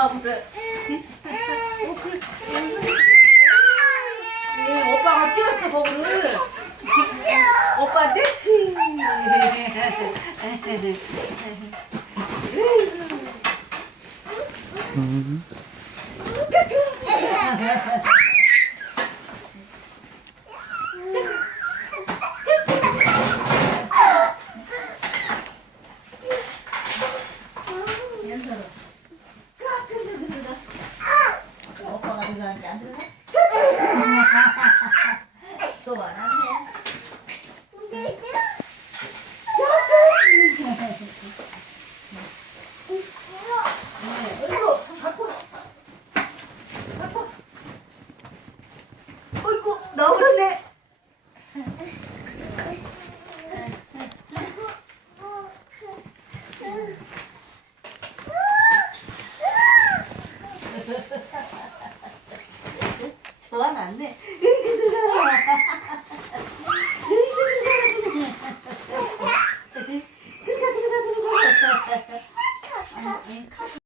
어, 예, 오빠가 찍었어, 거기를. 오빠 됐지. 오빠가 들어가는데 안 들어가? 소원하네 어이구 갖고 갖고 어이구 わなんで、